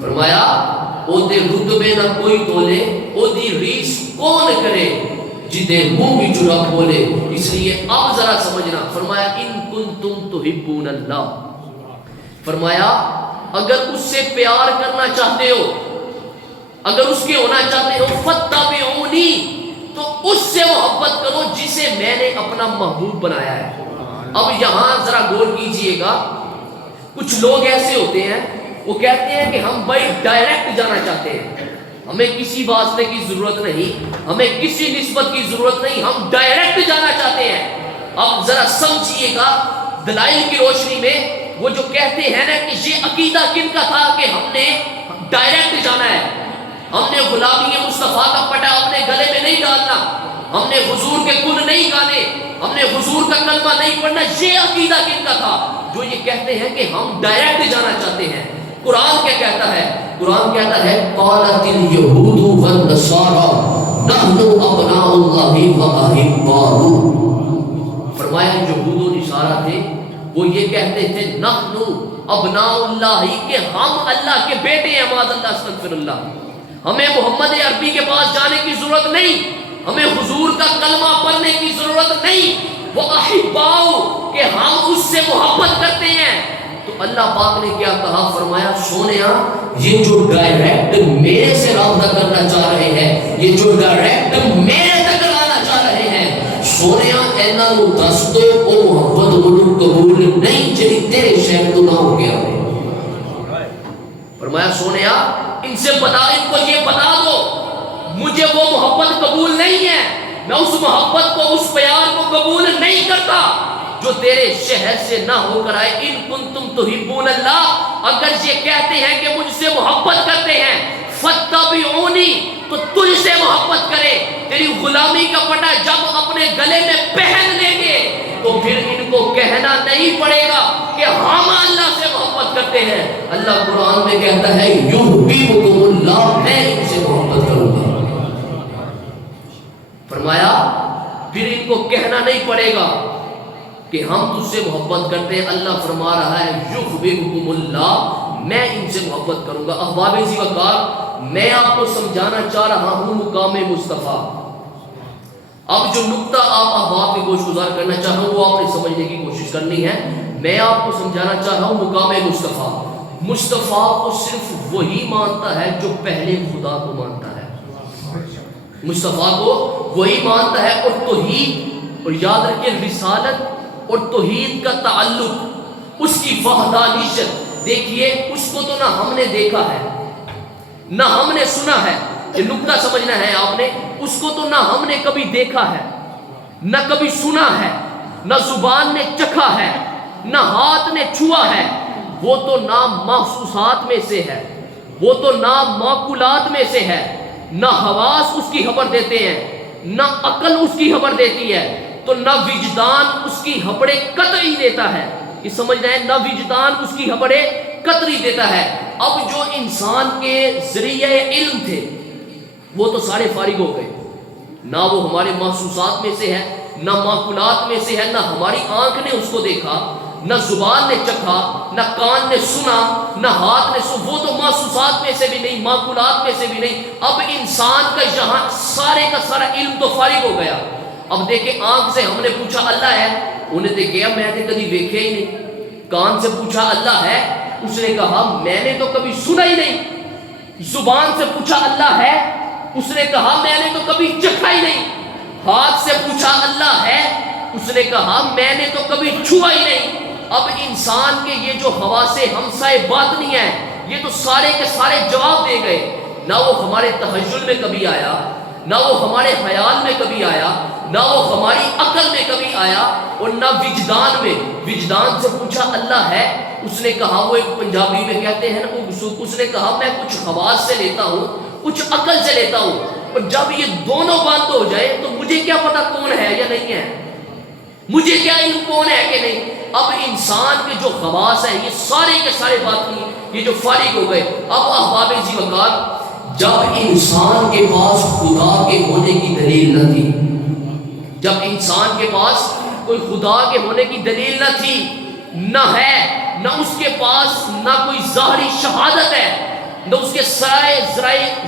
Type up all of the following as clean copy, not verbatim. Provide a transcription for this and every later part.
فرمایا او دے رتبے نہ کوئی تولے، او دی ریس کون کرے جدے منہ بھی چرا بولے. اس لیے اب ذرا سمجھنا. فرمایا ان کنتم تحبون اللہ، فرمایا اگر اس سے پیار کرنا چاہتے ہو، اگر اس کے ہونا چاہتے ہو، فاتبعونی، تو اس سے محبت کرو جسے میں نے اپنا محبوب بنایا ہے. اب یہاں ذرا غور کیجئے گا، کچھ لوگ ایسے ہوتے ہیں وہ کہتے ہیں کہ ہم بھائی ڈائریکٹ جانا چاہتے ہیں، ہمیں کسی واسطے کی ضرورت نہیں، ہمیں کسی نسبت کی ضرورت نہیں، ہم ڈائریکٹ جانا چاہتے ہیں. اب ذرا سمجھیے گا دلائل کی روشنی میں. وہ جو کہتے ہیں نا کہ یہ عقیدہ کن کا تھا کہ ہم نے ڈائریکٹ جانا ہے، ہم نے غلامی مصطفیٰ کا پٹا اپنے گلے میں نہیں ڈالنا، ہم نے حضور کے گن نہیں گانے، ہم نے حضور کا کلمہ نہیں پڑھنا، یہ عقیدہ کن کا تھا جو یہ کہتے ہیں کہ ہم ڈائریکٹ جانا چاہتے ہیں؟ قرآن کیا کہتا ہے؟ قرآن کہتا ہے قالت اليہود والنصارى نحن ابناء اللہ واحباؤہ. فرمایا یہود و نصارہ تھے وہ یہ کہتے تھے نحن ابناء اللہ، کہ ہم اللہ کے بیٹے ہیں. معاذ اللہ، استغفر اللہ. ہمیں محمد عربی کے پاس جانے کی ضرورت نہیں، ہمیں حضور کا کلمہ پڑھنے کی ضرورت نہیں. وہ احباؤ، کہ ہم اس سے محبت کرتے ہیں. تو اللہ پاک نے کیا کہا؟ فرمایا سونیا یہ جو ڈائریکٹ میرے سے رابطہ کرنا چاہ رہے ہیں، یہ جو ڈائریکٹ میرے تک آنا چاہ رہے ہیں، سونیا اینا نو دس دو او محبت انہوں قبول نہیں جنی تیرے شہر تو نہ ہو گیا. فرمایا سونیا ان سے بتا، ان کو یہ بتا دو مجھے وہ محبت قبول نہیں ہے، میں اس محبت کو، اس پیار کو قبول نہیں کرتا جو تیرے شہر سے نہ ہو کر آئے. ان کنتم تحبون اللہ، اگر یہ کہتے ہیں کہ مجھ سے محبت کرتے ہیں، فاتبعونی، تو تجھ سے محبت کرے. تیری غلامی کا پٹا جب اپنے گلے میں پہن لیں گے تو پھر ان کو کہنا نہیں پڑے گا کہ ہم اللہ سے محبت کرتے ہیں. اللہ قرآن میں کہتا ہے یحببکم اللہ، میں ان سے محبت کروں گا. فرمایا پھر ان کو کہنا نہیں پڑے گا کہ ہم تجھ سے محبت کرتے ہیں. اللہ فرما رہا ہے یحببکم اللہ، میں ان سے محبت کروں گا. احباب ذی وقار، میں آپ کو سمجھانا چاہ رہا ہوں مقام مصطفیٰ. اب جو نقطہ آپ احباب کے گوش گزار کرنا چاہ رہا ہوں وہ آپ نے سمجھنے کی کوشش کرنی ہے. میں آپ کو سمجھانا چاہ رہا ہوں مقام مصطفیٰ. مصطفیٰ کو صرف وہی مانتا ہے جو پہلے خدا کو مانتا ہے. مصطفیٰ کو وہی مانتا ہے. اور توحید، اور یاد رکھیں رسالت اور توحید کا تعلق، اس کی وحدانیت، دیکھیے اس کو تو نہ ہم نے دیکھا ہے نہ ہم نے سنا ہے. یہ نقطہ سمجھنا ہے آپ نے. اس کو تو نہ ہم نے کبھی دیکھا ہے، نہ کبھی سنا ہے، نہ زبان نے چکھا ہے، نہ ہاتھ نے چھوا ہے. وہ تو نہ محسوسات میں سے ہے، وہ تو نہ معقولات میں سے ہے. نہ حواس اس کی خبر دیتے ہیں، نہ عقل اس کی خبر دیتی ہے، تو نہ وجدان اس کی خبریں قطعی دیتا ہے. یہ سمجھ رہے ہیں؟ نہ وجدان اس کی خبریں قطعی دیتا ہے. اب جو انسان کے ذریعے علم تھے وہ تو سارے فارغ ہو گئے. نہ وہ ہمارے محسوسات میں سے ہے، نہ معقولات میں سے ہے، نہ ہماری آنکھ نے اس کو دیکھا، نہ زبان نے چکھا، نہ کان نے سنا، نہ ہاتھ نے سنا. وہ تو محسوسات میں سے بھی نہیں، معقولات میں سے بھی نہیں. اب انسان کا یہاں سارے کا سارا علم تو فارغ ہو گیا. اب دیکھیں آنکھ سے ہم نے پوچھا اللہ ہے، انہیں تو کہا میں نے کبھی دیکھے ہی نہیں. کان سے پوچھا اللہ ہے، اس نے کہا میں نے تو کبھی سنا ہی نہیں. زبان سے پوچھا اللہ ہے، اس نے کہا میں نے تو کبھی چکھا ہی نہیں. ہاتھ سے پوچھا اللہ ہے، اس نے کہا میں نے تو کبھی چھوا ہی نہیں. اب انسان کے یہ جو حواسے ہمسائے باطنی ہیں یہ تو سارے کے سارے جواب دے گئے. نہ وہ ہمارے تخیل میں کبھی آیا، نہ وہ ہمارے خیال میں کبھی آیا، نہ وہ ہماری عقل میں کبھی آیا، اور نہ وجدان میں. وجدان سے پوچھا اللہ ہے، اس نے کہا، وہ ایک پنجابی میں کہتے ہیں نا، اس نے کہا میں کچھ حواس سے لیتا ہوں، کچھ عقل سے لیتا ہوں، اور جب یہ دونوں بند ہو جائے تو مجھے کیا پتا کون ہے یا نہیں ہے، مجھے کیا علم کون ہے کہ نہیں. اب انسان کے جو حواس ہیں یہ سارے کے سارے باطنی یہ جو فارغ ہو گئے. اب احباب ذی وقار، جب انسان کے پاس خدا کے ہونے کی دلیل نہ تھی، جب انسان کے پاس کوئی خدا کے ہونے کی دلیل نہ تھی، نہ ہے، نہ اس کے پاس نہ کوئی ظاہری شہادت ہے، نہ اس کے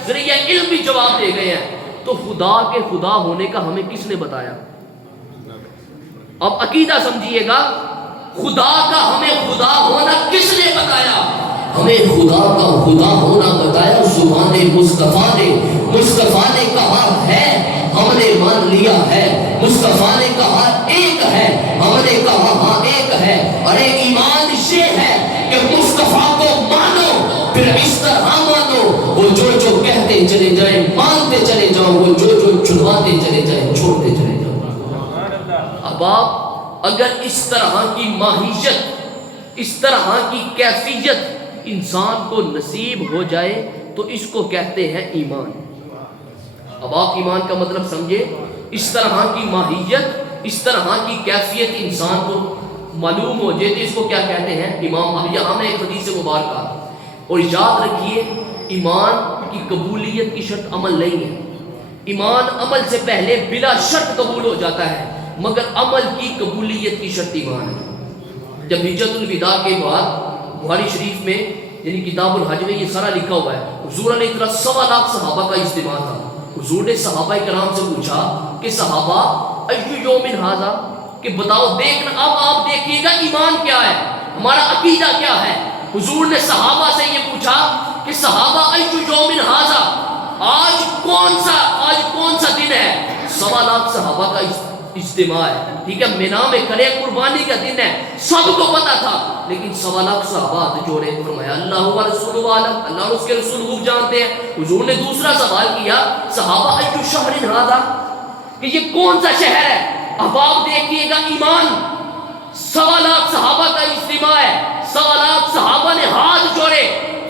ذریعہ علم بھی جواب دے گئے ہیں. تو خدا کے خدا ہونے کا ہمیں کس نے بتایا؟ اب عقیدہ سمجھیے گا، خدا کا ہمیں خدا ہونا کس نے بتایا؟ ہمیں خدا کا خدا ہونا بتایا زبان مصطفیٰ نے. مصطفیٰ نے کہا ہے، ہم نے مان لیا ہے. مصطفیٰ نے کہا ایک ہے، ہم نے کہا ہاں ایک ہے. ارے ایمان یہ ہے کہ مصطفیٰ کو مانو، پھر اس طرح مانو، وہ جو جو کہتے چلے جائیں مانتے چلے جاؤ، وہ جو جو چھڑواتے چلے جائیں چھوڑتے چلے جاؤ. اب آپ اگر اس طرح کی ماہیت، اس طرح کی کیفیت انسان کو نصیب ہو جائے تو اس کو کہتے ہیں ایمان. اب آپ ایمان کا مطلب سمجھے، اس طرح کی ماہیت، اس طرح کی کیفیت انسان کو معلوم ہو جائے تو اس کو کیا کہتے ہیں؟ ایمان. اب یہاں میں ایک حدیث مبارکہ، اور یاد رکھیے ایمان کی قبولیت کی شرط عمل نہیں ہے. ایمان عمل سے پہلے بلا شرط قبول ہو جاتا ہے، مگر عمل کی قبولیت کی شرط ایمان ہے. جب حجۃ الوداع کے بعد بخاری شریف میں یعنی کتاب الحج میں یہ سارا لکھا ہوا ہے، حضور علیہ السلام 1.25 لاکھ صحابہ کا اجتماع تھا. حضور نے صحابہ کرام سے پوچھا کہ صحابہ ایو یوم ھذا، کہ بتاؤ دیکھنا، اب آپ دیکھیے گا ایمان کیا ہے، ہمارا عقیدہ کیا ہے. حضور نے صحابہ سے یہ پوچھا کہ صحابہ ایو یوم ھذا، آج کون سا دن ہے؟ 1.25 لاکھ صحابہ کا اجتماع ہے، ٹھیک ہے، مینا میں کھڑے قربانی کا دن ہے، سب کو پتا تھا، لیکن 1.25 لاکھ صحابہ جوڑے. فرمایا اللہ و رسول عالم، اللہ اور اس کے رسول خوب جانتے ہیں. حضور نے دوسرا سوال کیا، صحابہ ایو شہر ھذا، کہ یہ کون سا شہر ہے؟ اب آپ دیکھیے گا ایمان، 1.25 لاکھ صحابہ کا اجتماع ہے، 1.25 لاکھ صحابہ نے ہاتھ جوڑے.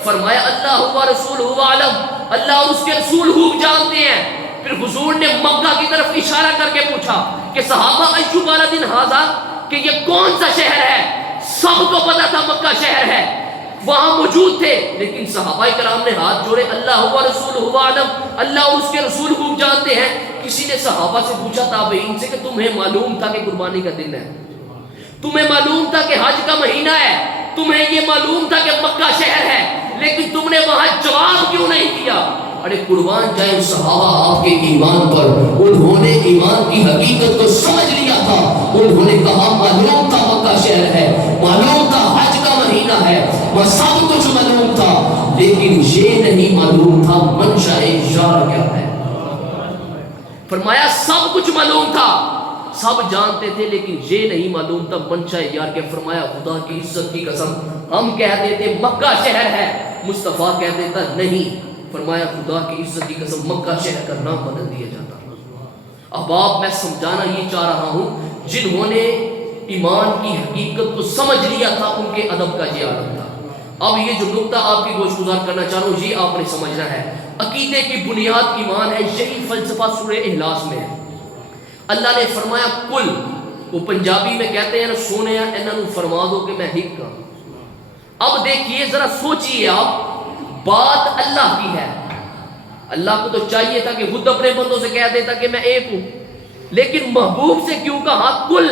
فرمایا اللہ و رسول عالم، اللہ اور اس کے رسول خوب جانتے ہیں. پھر حضور نے مکہ کی طرف اشارہ کر کے پوچھا کہ صحابہ ایو بلد ھذا، کہ یہ کون سا شہر ہے؟ سب کو پتا تھا مکہ شہر ہے، وہاں موجود تھے، لیکن صحابہ کرام نے ہاتھ جوڑے، اللہ و رسول عالم، اللہ اور اس کے رسول خوب جانتے ہیں. کسی نے صحابہ سے پوچھا تابعین سے کہ تمہیں معلوم تھا کہ قربانی کا دن ہے، تمہیں معلوم تھا کہ حج کا مہینہ ہے، تمہیں یہ معلوم تھا کہ مکہ شہر ہے، لیکن تم نے وہاں جواب کیوں نہیں دیا؟ ارے قربان جائیں صحابہ آپ کے ایمان پر، انہوں نے ایمان کی حقیقت کو سمجھ لیا تھا. انہوں نے کہا معلوم تھا مکہ شہر ہے، معلوم تھا حج کا مہینہ ہے، وہ سب کچھ معلوم تھا، لیکن یہ نہیں معلوم تھا منشأ یار کیا ہے. فرمایا سب کچھ معلوم تھا، سب جانتے تھے، لیکن یہ نہیں معلوم تھا منشأ یار کیا. فرمایا خدا کی عزت کی قسم، ہم کہتے تھے مکہ شہر ہے، مصطفیٰ کہہ دیتا نہیں. فرمایا خدا کی عزت کی قسم مکہ شہر کا نام بدل دیا جاتا. اب آپ میں سمجھانا یہ چاہ رہا ہوں، جنہوں نے ایمان کی حقیقت کو سمجھ لیا تھا ان کے ادب کا یہ عالم تھا. اب یہ جو نقطہ آپ کی گوش گزار کرنا چاہ رہا ہوں یہ آپ نے سمجھنا ہے. عقیدے کی بنیاد ایمان ہے، یہی فلسفہ سورہ اخلاص میں ہے. اللہ نے فرمایا کل، وہ پنجابی میں کہتے ہیں نا سونے انہاں نوں فرما دو کہ میں ایک ہاں. اب دیکھیے ذرا سوچئے آپ، بات اللہ کی ہے، اللہ کو تو چاہیے تھا کہ خود اپنے بندوں سے کہہ دیتا کہ میں ایک ہوں، لیکن محبوب سے کیوں کہا کل،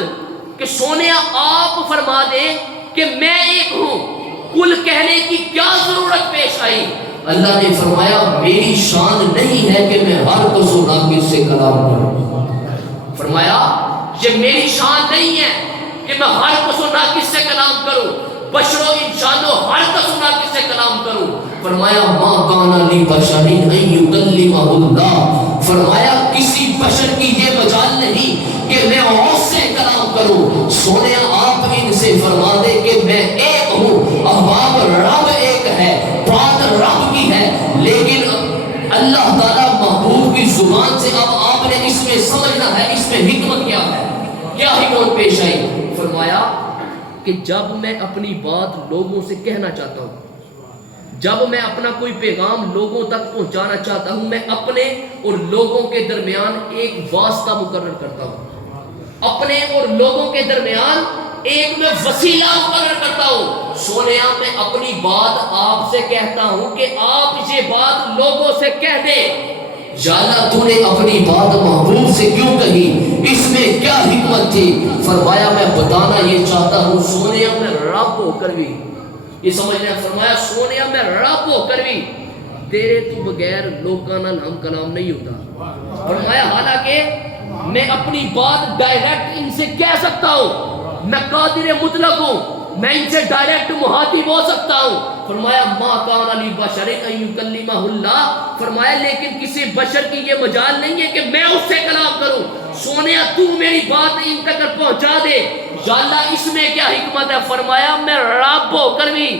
کہ سونے آپ فرما دیں کہ میں ایک ہوں. کل کہنے کی کیا ضرورت پیش آئی؟ اللہ نے فرمایا میری شان نہیں ہے کہ میں ہر کس و ناقص سے کلام کروں. فرمایا یہ میری شان نہیں ہے کہ میں ہر کس و ناقص سے کلام کروں، بشر و انسانوں ہر کس و ناقص سے کلام کروں. فرمایا ما کان لی بشر ان یکلمہ اللہ، فرمایا کسی بشر کی یہ مجال نہیں کہ میں اس سے کلام کروں. سونے آپ ان سے فرما دے کہ میں ایک ہوں. احباب رب ایک ہے، بات رب کی ہے، لیکن اللہ تعالیٰ محبوب کی زبان سے اب آپ نے اس میں سمجھنا ہے اس میں حکمت کیا ہے. کیا حکمت پیش آئی؟ فرمایا کہ جب میں اپنی بات لوگوں سے کہنا چاہتا ہوں، جب میں اپنا کوئی پیغام لوگوں تک پہنچانا چاہتا ہوں، میں اپنے اور لوگوں کے درمیان ایک واسطہ مقرر کرتا ہوں. اپنے اور لوگوں کے درمیان ایک میں وسیلہ مقرر کرتا ہوں. سونیا میں اپنی بات آپ سے کہتا ہوں کہ آپ یہ بات لوگوں سے کہہ دیں. یا اللہ تو نے اپنی بات محبوب سے کیوں کہی، اس میں کیا حکمت تھی؟ فرمایا میں بتانا یہ چاہتا ہوں سونیا میں رب ہو کر بھی یہ سمجھنا ہے. فرمایا سونیا میں رب ہو کر بھی تیرے تو بغیر لوگاں نال ہم کلام نہیں ہوتا. فرمایا حالانکہ میں اپنی بات ڈائریکٹ ان سے کہہ سکتا ہوں, میں قادر مطلق ہوں, میں ان سے ڈائریکٹ مخاطب ہو سکتا ہوں. فرمایا ما کان علی بشر ان یکلمہ اللہ, فرمایا لیکن کسی بشر کی یہ مجال نہیں ہے کہ میں اس سے کلام کروں. سونیا تو میری بات ان تک پہنچا دے. یا اللہ اس میں کیا حکمت ہے؟ فرمایا میں رب ہو کر بھی,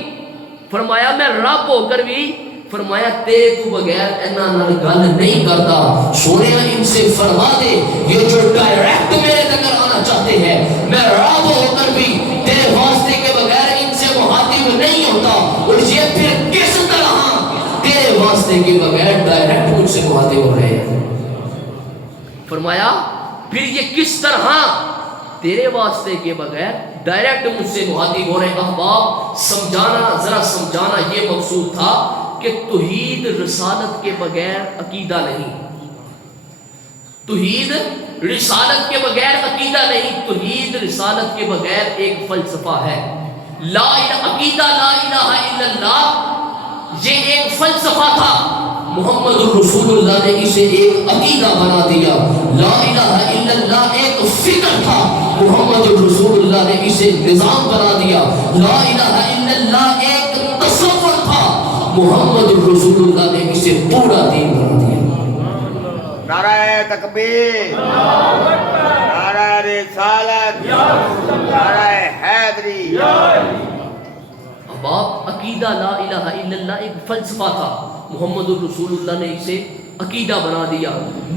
فرمایا میں رب ہو کر بھی, فرمایا تیرے تو بغیر اینا نال گل نہیں کرتا. سونیا ان سے فرما دے یہ جو ڈائریکٹ میرے تک آنا چاہتے ہیں, میں رب ہو کر بھی تیرے واسطے کے بغیر ان سے مخاطب نہیں ہوتا, اور یہ پھر کس طرح تیرے واسطے کے بغیر ڈائریکٹ ان سے مخاطب ہو رہے ہیں. فرمایا پھر یہ کس طرح تیرے واسطے کے بغیر ڈائریکٹ مجھ سے مخاطب ہو رہے ہیں. احباب سمجھانا, ذرا سمجھانا یہ مقصود تھا کہ توحید رسالت کے بغیر عقیدہ نہیں, توحید رسالت کے بغیر عقیدہ نہیں, توحید رسالت کے بغیر ایک فلسفہ ہے. لا عقیدہ لا الہ الا اللہ یہ ایک فلسفہ تھا, محمد رسول اللہ نے اسے ایک عقیدہ بنا دیا. لا الہ الا اللہ ایک فکر تھا, محمد رسول اللہ نے اسے نظام بنا دیا. لا الہ الا اللہ ایک تصور تھا, محمد رسول اللہ نے اسے پورا دین بنا دیا. نعرہ تکبیر, نعرہ رسالت, نعرہ حیدری. اب عقیدہ لا الہ الا اللہ ایک فلسفہ تھا, محمد رسول اللہ نے اسے عقیدہ بنا دیا.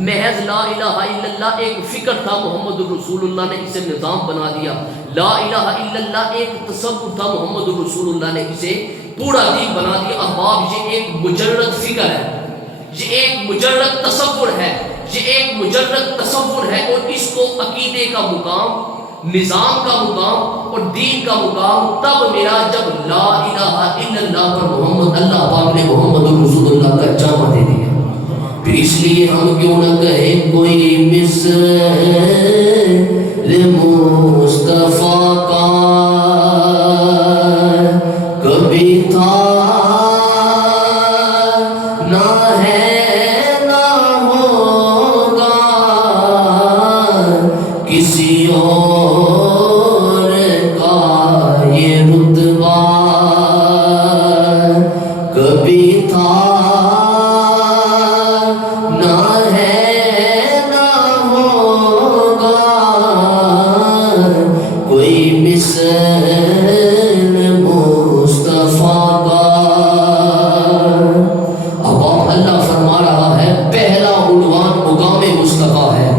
محض لا الہ الا اللہ ایک فکر تھا, محمد رسول اللہ نے اسے نظام بنا دیا. لا الہ الا اللہ ایک تصور تھا, محمد رسول اللہ نے اسے پورا دین بنا دیا. احباب یہ ایک مجرد فکر ہے, یہ ایک مجرد تصور ہے, یہ ایک مجرد تصور ہے, اور اس کو عقیدے کا مقام, نظام کا مقام اور دین کا مقام تب میرا جب لا الہ الا اللہ پر محمد اللہ پاک نے محمد رسول اللہ کا جامع دے دیا. پھر اس لیے ہم کیوں نہ کہیں کوئی مثل مصطفیٰ کا کبھی تھا نہ ہے نہ ہوگا, کسی اور کا یہ رتبہ کبھی تھا نہ ہے نہ ہوگا, کوئی مثل مصطفیٰ کا. اب اللہ فرما رہا ہے پہلا عنوان مقام مصطفیٰ ہے.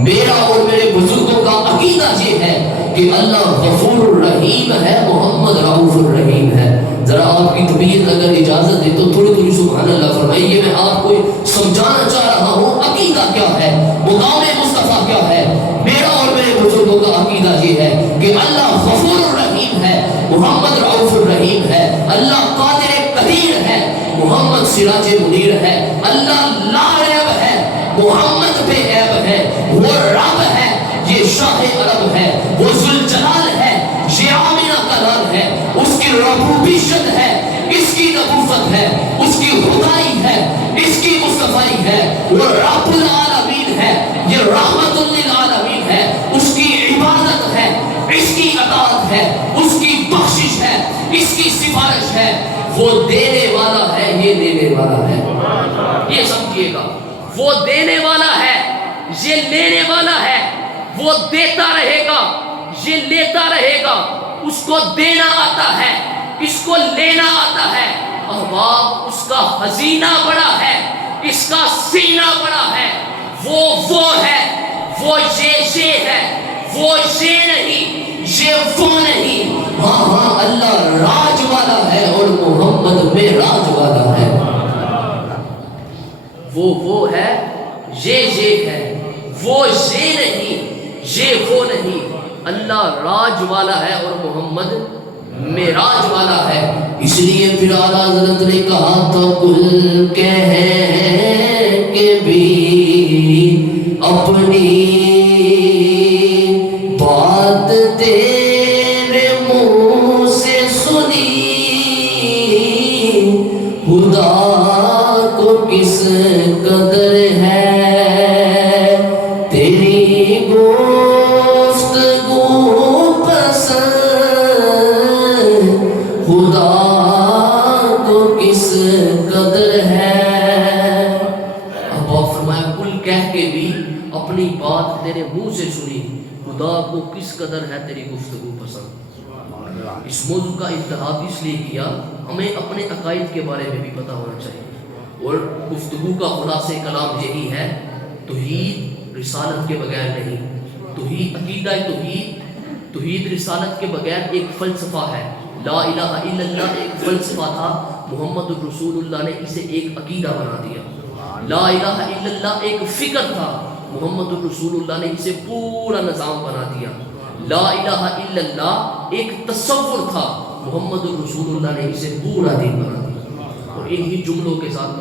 میرا اور میرے بزرگوں کا عقیدہ یہ ہے کہ اللہ غفور الرحیم ہے, محمد رؤوف الرحیم ہے. ذرا آپ کی طبیعت اگر اجازت دے تو تھوڑی تھوڑی سبحان اللہ فرمائیے. یہ میں آپ کو سمجھانا چاہ رہا ہوں عقیدہ کیا ہے, مقام مصطفیٰ کیا ہے. میرا اور میرے بزرگوں کا عقیدہ یہ ہے کہ اللہ غفور الرحیم ہے, محمد رؤوف الرحیم ہے. اللہ قادر قدیر ہے, محمد سراج منیر ہے. اللہ لا عیب ہے, محمد بے عیب ہے. وہ رب ہے, یہ شاہ عرب ہے. وہ ذوالجلال ہے, یہ آمینہ کا لال ہے. اس کی ربوبیت ہے, اس کی نبوت ہے, اس کی خدائی ہے, اس کی مصطفی ہے. وہ رب العالمین ہے, یہ رحمت للعالمین ہے. اس کی عبادت ہے, اس کی اطاعت ہے, اس کی بخشش ہے, اس کی سفارش ہے. وہ دینے والا ہے, یہ دینے والا ہے. یہ سمجھیے گا, وہ دینے والا ہے, یہ لینے والا ہے. وہ دیتا رہے گا, یہ لیتا رہے گا. اس کو دینا آتا ہے, اس کو لینا آتا ہے. احباب اس کا خزینہ بڑا ہے, اس کا سینہ بڑا ہے. وہ ہے, وہ یہ ہے, وہ یہ نہیں, یہ وہ نہیں. ہاں ہاں اللہ راج والا ہے اور محمد میں راج والا ہے. وہ ہے, یہ ہے, وہ یہ نہیں, یہ وہ نہیں. اللہ راج والا ہے اور محمد معراج والا ہے. اس لیے پھر اعلیٰ حضرت نے کہا تھا کل کہہ کے بھی اپنی بات تیرے منہ سے سنی خدا کو کس قدر ہے تیری گفتگو پسند، خدا کو کس قدر ہے۔ اب آپ فرمایا کل کہہ کے بھی اپنی بات تیرے منہ سے سنی، خدا کو کس قدر ہے تیری گفتگو پسند۔ اس موضوع کا انتخاب اس لیے کیا ہمیں اپنے عقائد کے بارے میں بھی پتہ ہونا چاہیے، اور گفتگو کا خلاصہ کلام یہی ہے توحید رسالت کے بغیر نہیں، توحید عقیدہ توحید رسالت کے بغیر ایک فلسفہ ہے، لا الہ الا اللہ ایک فلسفہ تھا، محمد الرسول اللہ نے اسے ایک عقیدہ بنا دیا۔ لا الہ الا اللہ ایک فکر تھا، محمد الرسول اللہ نے اسے پورا نظام بنا دیا۔ لا الہ الا اللہ ایک تصور تھا، محمد الرسول اللہ نے اسے پورا دین بنا دیا۔ اور انہی جملوں کے ساتھ